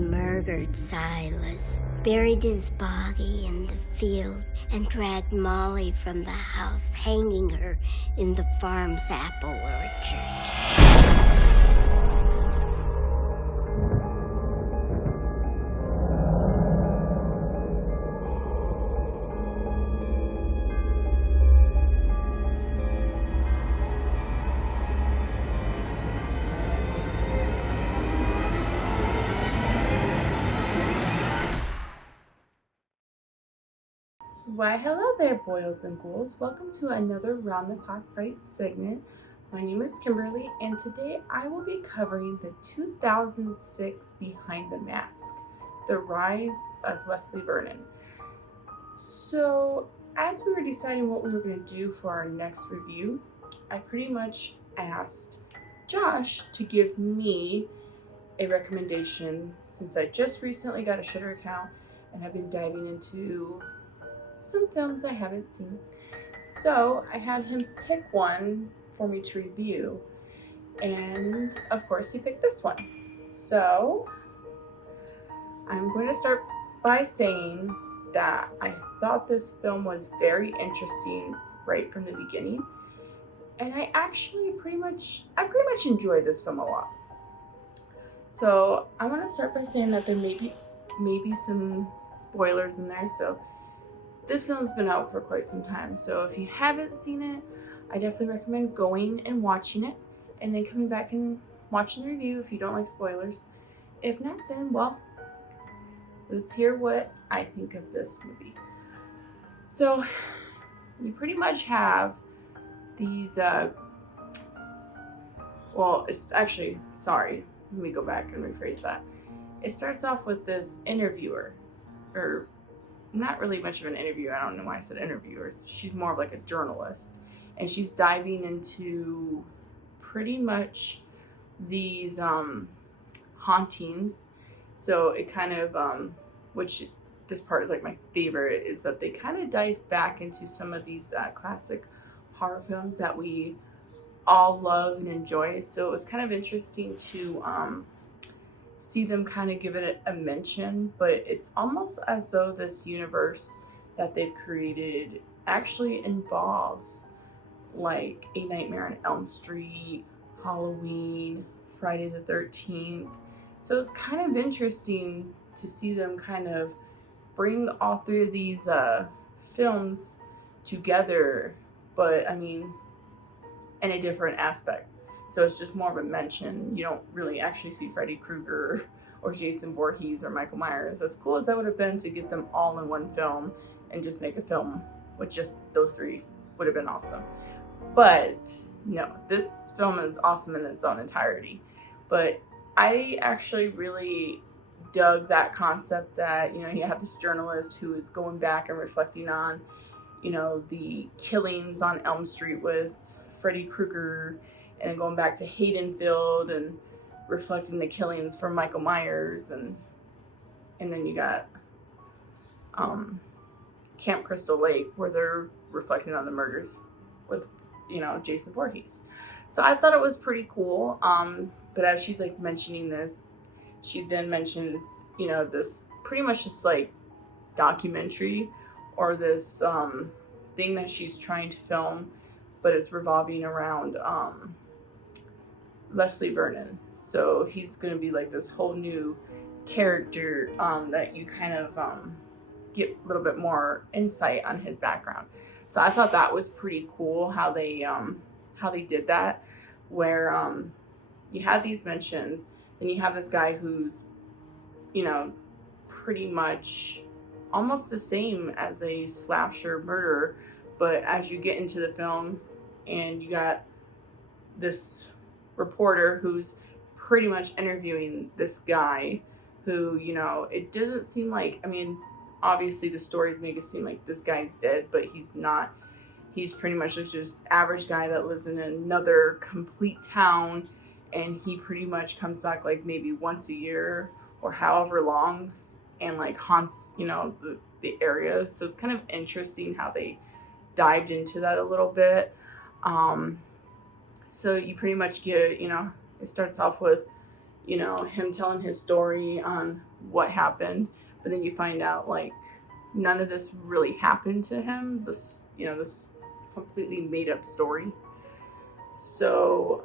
murdered Silas, buried his body in the field, and dragged Molly from the house, hanging her in the farm's apple orchard. Why, hello there, boils and ghouls. Welcome to another Round the Clock Fright segment. My name is Kimberly, and today I will be covering the 2006 Behind the Mask, The Rise of Leslie Vernon. So, as we were deciding what we were going to do for our next review, I pretty much asked Josh to give me a recommendation since I just recently got a Shudder account and have been diving into some films I haven't seen. So I had him pick one for me to review, and of course he picked this one. So I'm going to start by saying that I thought this film was very interesting right from the beginning, and I pretty much enjoyed this film a lot. So I want to start by saying that there may be some spoilers in there, so this film's been out for quite some time, so if you haven't seen it, I definitely recommend going and watching it, and then coming back and watching the review if you don't like spoilers. If not, then, well, let's hear what I think of this movie. So, you pretty much have these, let me go back and rephrase that. It starts off with this interviewer, or not really much of an interview. I don't know why I said interviewer. She's more of like a journalist, and she's diving into pretty much these hauntings. So it kind of which this part is like my favorite, is that they kind of dive back into some of these classic horror films that we all love and enjoy. So it was kind of interesting to see them kind of give it a mention, but it's almost as though this universe that they've created actually involves like A Nightmare on Elm Street, Halloween, Friday the 13th. So it's kind of interesting to see them kind of bring all three of these films together, but I mean, in a different aspect. So it's just more of a mention. You don't really actually see Freddy Krueger or Jason Voorhees or Michael Myers. As cool as that would have been to get them all in one film and just make a film with just those three would have been awesome. But no, this film is awesome in its own entirety. But I actually really dug that concept that, you have this journalist who is going back and reflecting on, the killings on Elm Street with Freddy Krueger, and then going back to Haddonfield and reflecting the killings from Michael Myers, and then you got Camp Crystal Lake, where they're reflecting on the murders with Jason Voorhees. So I thought it was pretty cool. But as she's like mentioning this, she then mentions this pretty much just like documentary, or this thing that she's trying to film, but it's revolving around Leslie Vernon. So he's going to be like this whole new character that you kind of get a little bit more insight on his background. So I thought that was pretty cool how they did that, where you have these mentions, and you have this guy who's pretty much almost the same as a slasher murderer, but as you get into the film, and you got this reporter who's pretty much interviewing this guy who, it doesn't seem like, obviously the stories make it seem like this guy's dead, but he's not. He's pretty much like just average guy that lives in another complete town, and he pretty much comes back like maybe once a year or however long, and like haunts, the area. So it's kind of interesting how they dived into that a little bit. So you pretty much get, it starts off with, you know, him telling his story on what happened, but then you find out like none of this really happened to him. This, you know, this completely made up story. So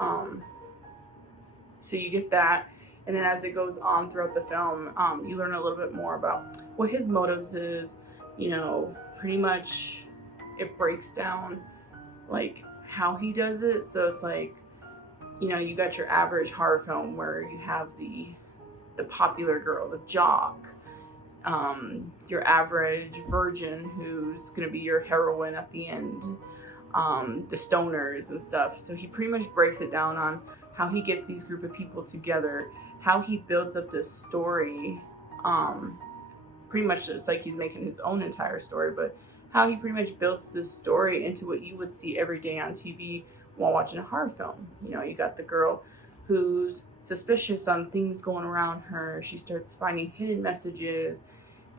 so you get that, and then as it goes on throughout the film, you learn a little bit more about what his motives is. You know, pretty much it breaks down like how he does it. So it's like, you know, you got your average horror film where you have the popular girl, the jock, your average virgin who's gonna be your heroine at the end, the stoners and stuff. So he pretty much breaks it down on how he gets these group of people together, how he builds up this story. Pretty much it's like he's making his own entire story, but how he pretty much builds this story into what you would see every day on TV while watching a horror film. You know, you got the girl who's suspicious on things going around her. She starts finding hidden messages,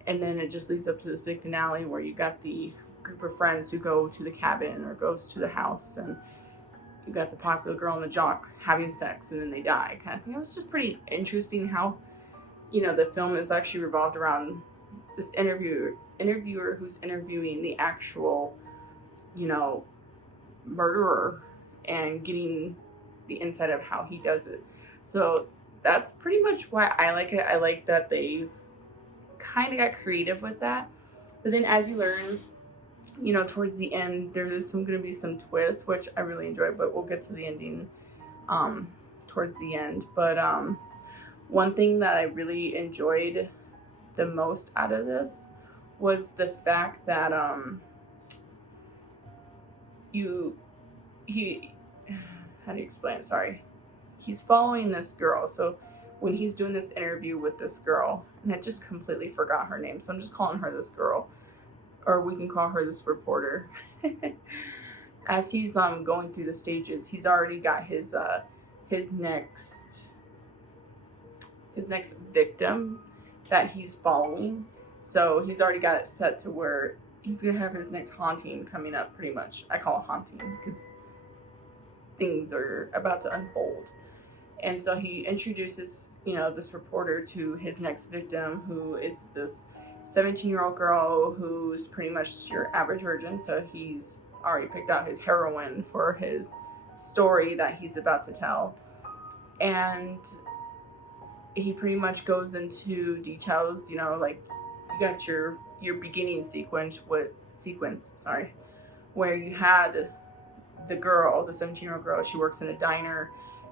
and then it just leads up to this big finale where you got the group of friends who go to the cabin or goes to the house, and you got the popular girl and the jock having sex, and then they die kind of thing. It was just pretty interesting how, you know, the film is actually revolved around this interviewer who's interviewing the actual, you know, murderer and getting the inside of how he does it. So that's pretty much why I like it. I like that they kind of got creative with that. But then as you learn, you know, towards the end, there's going to be some twists, which I really enjoy, but we'll get to the ending towards the end. But one thing that I really enjoyed the most out of this was the fact that how do you explain it? Sorry. He's following this girl. So when he's doing this interview with this girl, and I just completely forgot her name, so I'm just calling her this girl, or we can call her this reporter. As he's going through the stages, he's already got his next victim that he's following. So he's already got it set to where he's gonna have his next haunting coming up. Pretty much, I call it haunting because things are about to unfold. And so he introduces, you know, this reporter to his next victim, who is this 17-year-old girl who's pretty much your average virgin. So he's already picked out his heroine for his story that he's about to tell. And he pretty much goes into details, you know, like you got your beginning sequence, where you had the girl, the 17-year-old girl. She works in a diner.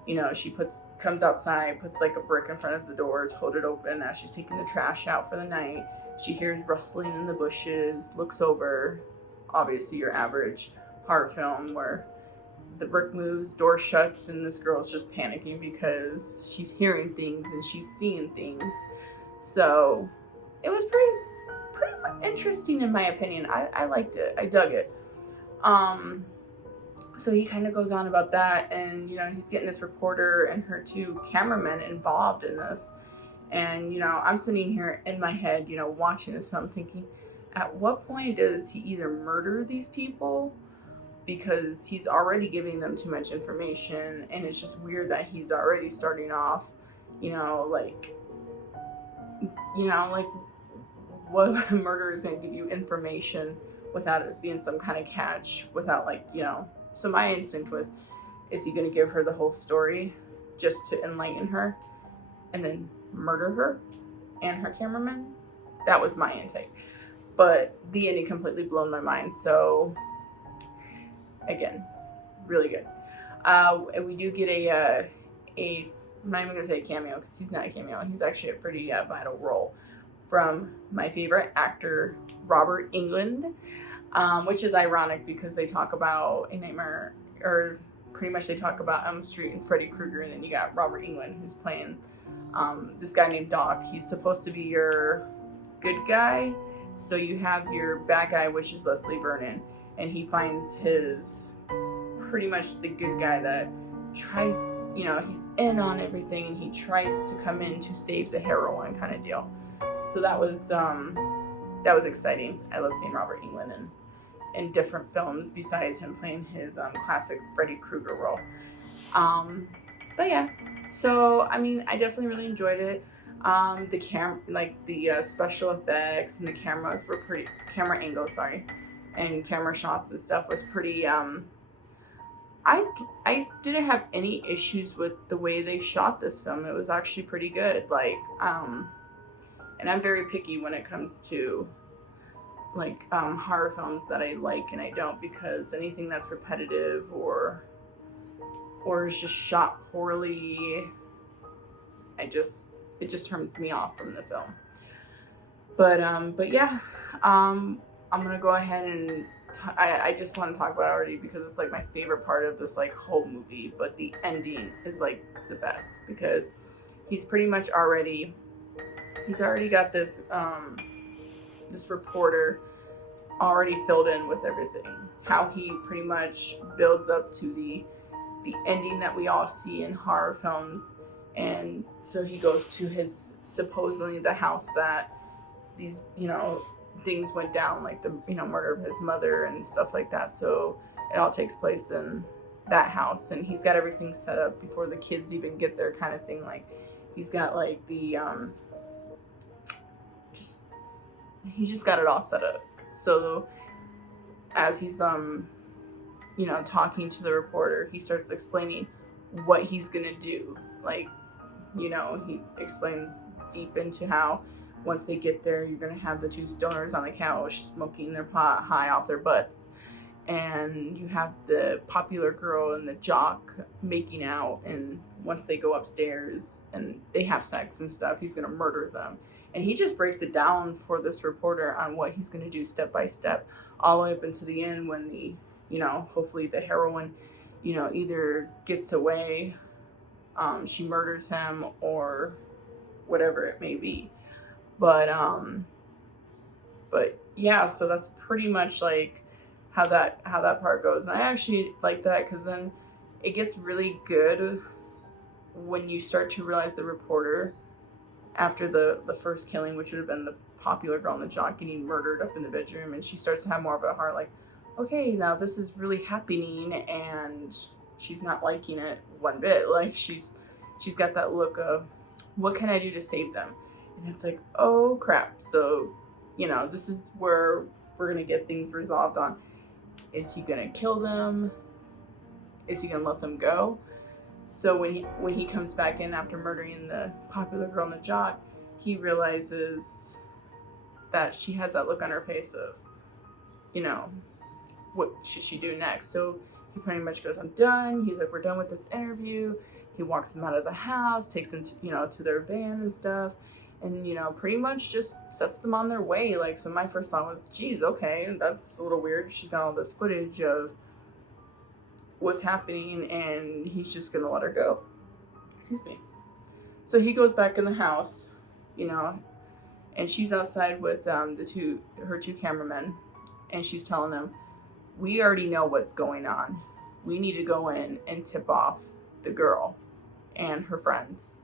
You know, she comes outside, puts like a brick in front of the door to hold it open as she's taking the trash out for the night. She hears rustling in the bushes, looks over, obviously your average horror film where the brick moves, door shuts, and this girl's just panicking because she's hearing things and she's seeing things. So it was pretty interesting in my opinion. I liked it. I dug it. So he kind of goes on about that, and you know, he's getting this reporter and her two cameramen involved in this. And you know, I'm sitting here in my head, you know, watching this film thinking, at what point does he either murder these people because he's already giving them too much information, and it's just weird that he's already starting off, you know, like what murderer is going to give you information without it being some kind of catch, without like, you know. So my instinct was, is he going to give her the whole story just to enlighten her and then murder her and her cameraman? That was my intake. But the ending completely blown my mind. So again, really good. And we do get a I'm not even going to say a cameo because he's not a cameo. He's actually a pretty vital role from my favorite actor, Robert Englund. Which is ironic because they talk about A Nightmare, or pretty much they talk about Elm Street and Freddy Krueger, and then you got Robert Englund who's playing this guy named Doc. He's supposed to be your good guy, so you have your bad guy, which is Leslie Vernon, and he finds his pretty much the good guy that tries, you know, he's in on everything and he tries to come in to save the heroine kind of deal. So that was exciting. I love seeing Robert Englund in different films besides him playing his classic Freddy Krueger role. But yeah, So, I mean, I definitely really enjoyed it. The special effects and the camera angles, sorry, and camera shots and stuff was pretty. I didn't have any issues with the way they shot this film. It was actually pretty good. And I'm very picky when it comes to horror films that I like and I don't, because anything that's repetitive or is just shot poorly, it just turns me off from the film. But yeah, I'm gonna go ahead and I just want to talk about it already because it's like my favorite part of this like whole movie. But the ending is like the best because he's already got this this reporter already filled in with everything. How he pretty much builds up to the ending that we all see in horror films. And so he goes to his supposedly the house that these, things went down, like the, murder of his mother and stuff like that. So it all takes place in that house, and he's got everything set up before the kids even get there, kind of thing. Like he's got like the he just got it all set up. So as he's talking to the reporter, he starts explaining what he's gonna do. Like, he explains deep into how once they get there, you're gonna have the two stoners on the couch smoking their pot high off their butts, and you have the popular girl and the jock making out, and once they go upstairs and they have sex and stuff, he's gonna murder them. And he just breaks it down for this reporter on what he's gonna do step by step, all the way up until the end when the, hopefully the heroine, either gets away, she murders him, or whatever it may be. But yeah, so that's pretty much like how that part goes. And I actually like that because then it gets really good when you start to realize the reporter, after the first killing, which would have been the popular girl and the jock getting murdered up in the bedroom, and she starts to have more of a heart, like, okay, now this is really happening, and she's not liking it one bit. Like she's got that look of, what can I do to save them? And it's like, oh crap. So, this is where we're gonna get things resolved on. Is he gonna kill them? Is he gonna let them go? So when he comes back in after murdering the popular girl and the jock, he realizes that she has that look on her face of, what should she do next? So he pretty much goes, I'm done. He's like, we're done with this interview. He walks them out of the house, takes them to, to their van and stuff, and, pretty much just sets them on their way. Like, so my first thought was, geez, okay, that's a little weird. She's got all this footage of what's happening, and he's just gonna let her go. Excuse me. So he goes back in the house, and she's outside with her two cameramen, and she's telling them, we already know what's going on. We need to go in and tip off the girl and her friends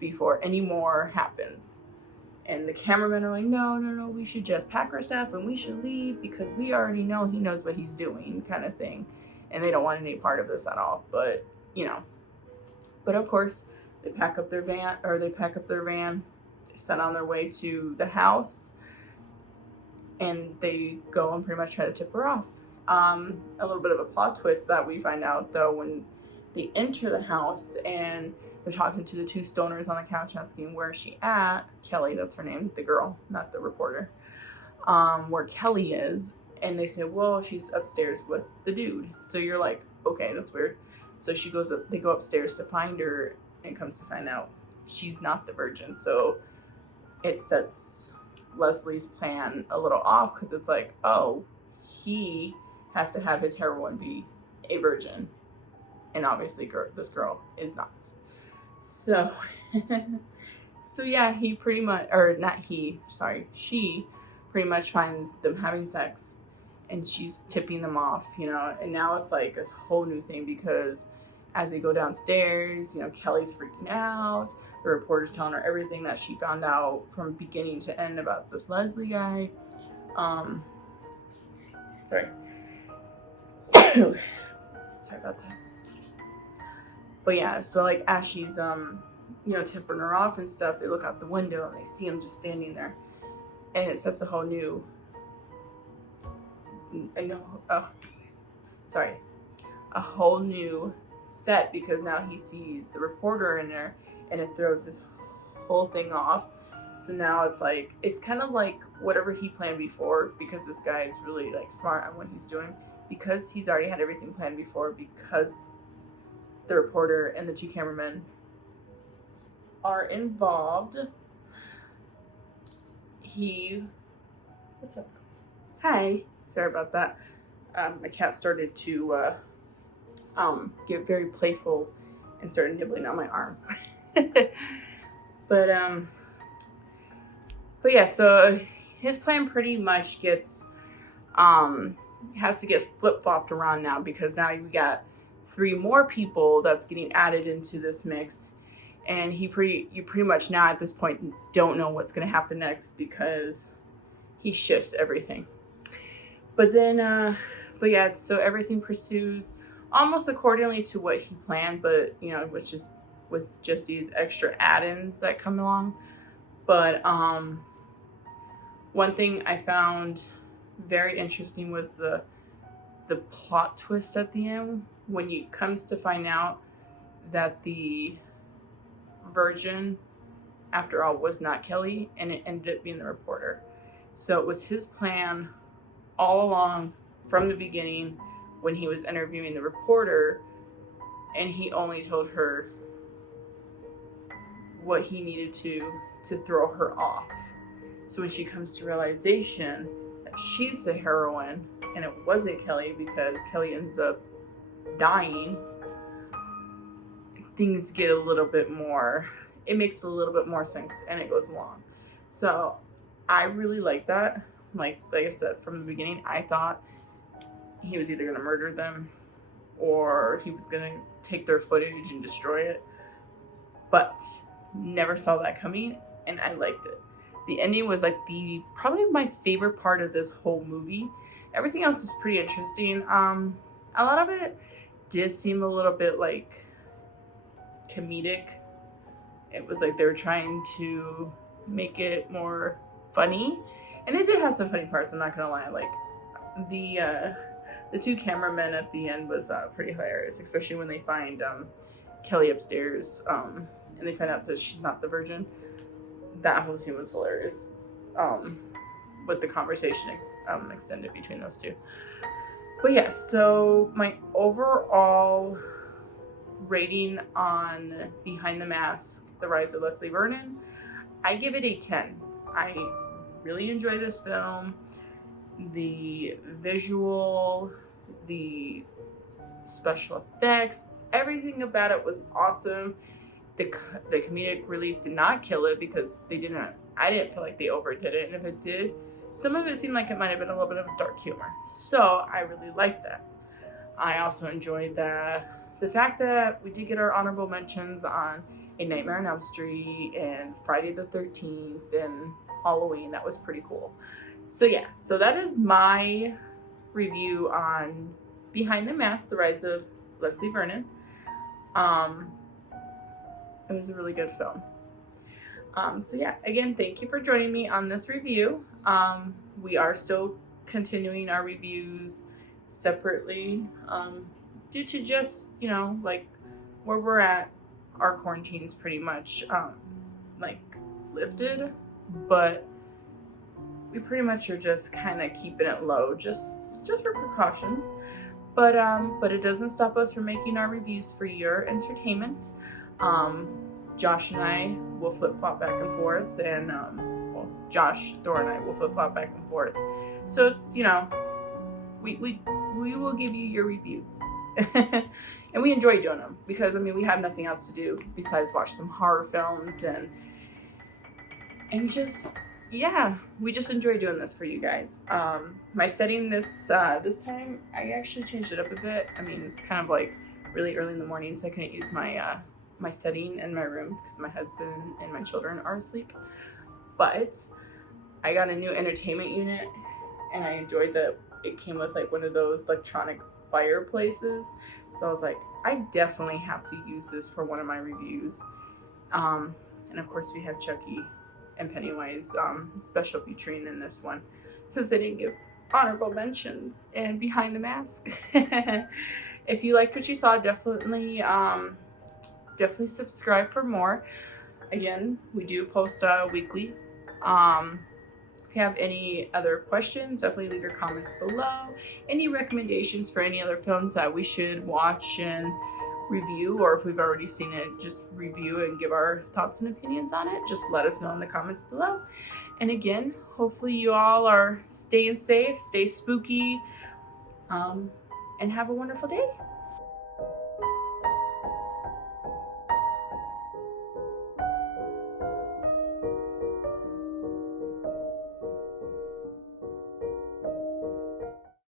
before any more happens. And the cameramen are like, no, we should just pack our stuff and we should leave because we already know he knows what he's doing, kind of thing. And they don't want any part of this at all. But, but of course, they pack up their van, set on their way to the house, and they go and pretty much try to tip her off. A little bit of a plot twist that we find out, though, when they enter the house and they're talking to the two stoners on the couch asking, where's she at? Kelly, that's her name, the girl, not the reporter. Where Kelly is. And they say, well, she's upstairs with the dude. So you're like, okay, that's weird. So they go upstairs to find her, and comes to find out she's not the virgin. So it sets Leslie's plan a little off, because it's like, oh, he has to have his heroine be a virgin. And obviously this girl is not. So, so yeah, she pretty much finds them having sex, and she's tipping them off, and now it's like a whole new thing, because as they go downstairs, Kelly's freaking out. The reporter's telling her everything that she found out from beginning to end about this Leslie guy. Sorry. Sorry about that. But yeah, so like as she's tipping her off and stuff, they look out the window and they see him just standing there, and it sets a whole new, a whole new set, because now he sees the reporter in there, and it throws his whole thing off. So now it's kind of like whatever he planned before, because this guy is really like smart on what he's doing, because he's already had everything planned before, because the reporter and the two cameramen are involved. What's up, Chris? Hi. Sorry about that. My cat started to get very playful and started nibbling on my arm. But yeah, so his plan pretty much has to get flip-flopped around now, because now we got 3 more people that's getting added into this mix, and you pretty much now at this point don't know what's going to happen next, because he shifts everything. But then so everything pursues almost accordingly to what he planned, but which is with just these extra add-ins that come along. But one thing I found very interesting was the plot twist at the end, when it comes to find out that the virgin, after all, was not Kelly, and it ended up being the reporter. So it was his plan all along from the beginning, when he was interviewing the reporter, and he only told her what he needed to throw her off. So when she comes to realization that she's the heroine and it wasn't Kelly, because Kelly ends up dying, things get a little bit more, it makes a little bit more sense, and it goes along. So I really like that. Like I said, from the beginning, I thought he was either going to murder them or he was going to take their footage and destroy it, but never saw that coming, and I liked it. The ending was like probably my favorite part of this whole movie. Everything else was pretty interesting. A lot of it did seem a little bit like comedic. It was like they were trying to make it more funny, and it did have some funny parts, I'm not gonna lie. Like the 2 cameramen at the end was pretty hilarious, especially when they find Kelly upstairs, and they find out that she's not the virgin. That whole scene was hilarious, with the conversation extended between those 2. But yeah, so my overall rating on Behind the Mask, The Rise of Leslie Vernon, I give it a 10. I really enjoy this film. The visual, the special effects, everything about it was awesome. The comedic relief did not kill it, because I didn't feel like they overdid it, and if it did, some of it seemed like it might have been a little bit of a dark humor. So I really liked that. I also enjoyed the fact that we did get our honorable mentions on A Nightmare on Elm Street and Friday the 13th and Halloween. That was pretty cool. So yeah, so that is my review on Behind the Mask, The Rise of Leslie Vernon. It was a really good film. So yeah, again, thank you for joining me on this review. We are still continuing our reviews separately, due to just, like where we're at, our quarantine's pretty much like lifted, but we pretty much are just kind of keeping it low, just for precautions. But it doesn't stop us from making our reviews for your entertainment. Josh and I will flip-flop back and forth, and Josh, Thor, and I will flip-flop back and forth. So it's, we will give you your reviews. And we enjoy doing them, because we have nothing else to do besides watch some horror films and just, yeah, we just enjoy doing this for you guys. My setting this time, I actually changed it up a bit. It's kind of like really early in the morning, so I couldn't use my my setting in my room because my husband and my children are asleep. But I got a new entertainment unit, and I enjoyed that it came with like one of those electronic fireplaces. So I was like, I definitely have to use this for one of my reviews. And of course we have Chucky and Pennywise special featuring in this one, since they didn't give honorable mentions and Behind the Mask. If you liked what you saw, definitely subscribe for more. Again, we do post weekly. If you have any other questions, definitely leave your comments below. Any recommendations for any other films that we should watch and review, or if we've already seen it, just review and give our thoughts and opinions on it. Just let us know in the comments below. And again, hopefully you all are staying safe, stay spooky, and have a wonderful day.